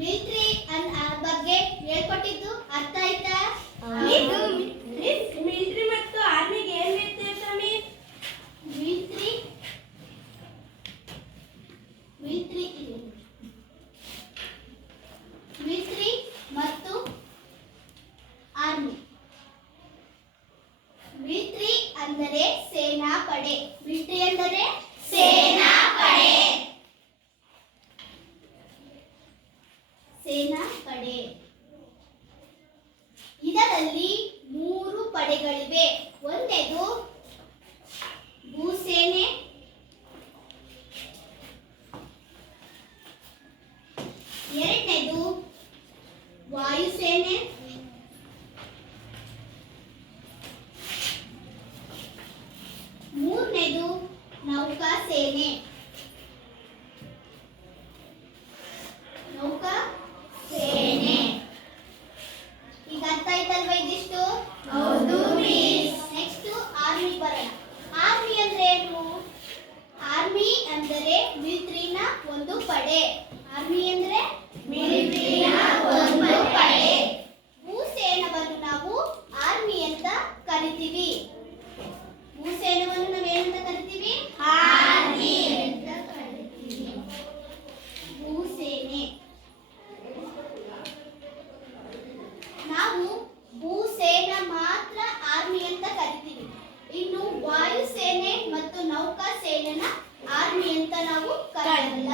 Military ಬಗ್ಗೆ ಹೇಳ್ಕೊಟ್ಟಿದ್ದು ಅರ್ಥ ಆಯ್ತಾ? ಮಿಲ್ಟ್ರಿ ಮತ್ತು ಆರ್ಮಿಗೆ ಏನ್ ವ್ಯತ್ಯಾಸ ಮಿಸ್ ಮಿಲ್ಟ್ರಿ. ಮಿಲ್ಟ್ರಿ ಮಿಲಿಟರಿ ಮತ್ತು ಆರ್ಮಿ. ಮಿಲ್ಟ್ರಿ ಅಂದರೆ ಸೇನಾ ಪಡೆ ಮಿಲ್ಟ್ರಿ ಅಂದರೆ ಸೇನಾ ಪಡೆ ಸೇನಾ ಪಡೆ. ಇದರಲ್ಲಿ ಮೂರು ಪಡೆಗಳಿವೆ. ಒಂದೇದು ಭೂಸೇನೆ. ಎರಡನೇದು ವಾಯುಸೇನೆ. ಮೂರನೇದು ನೌಕಾ ಸೇನೆ ನೌಕಾ ಸೇನೆ ಈಗ ಅರ್ಥ ಆಯ್ತಲ್ವಾ ಇದಿಷ್ಟು ಹೌದು, ನೆಕ್ಸ್ಟ್ ಆರ್ಮಿ ಬರೋಣ ಆರ್ಮಿ ಅಂದ್ರೆ ಏನು ಆರ್ಮಿ ಅಂದರೆ ಮಿಲಿಟರಿನ ಒಂದು ಪಡೆ ಆರ್ಮಿ ಅಂದ್ರೆ ಮಿಲಿಟರಿನ ಒಂದು ಪಡೆ. ಭೂಸೇನವನ್ನು ನಾವು ಆರ್ಮಿ ಅಂತ ಕರಿತೀವಿ ಭೂಸೇನವನ್ನು ನಾವು ಏನಂತ ಕರಿತೀವಿ ಆರ್ಮಿ. ಅಂತ ಕರಿತೀವಿ ಭೂಸೇನೆ ನಾವು ಭೂಸೇನ ಮಾತ್ರ ಆರ್ಮಿ ಅಂತ ಕರಿತೀವಿ ಇನ್ನು ವಾಯುಸೇನೆ ಮತ್ತು ನೌಕಾ ಸೇನೆನ ಆರ್ಮಿ ಅಂತ ನಾವು ಕರೆಯಲ್ಲ.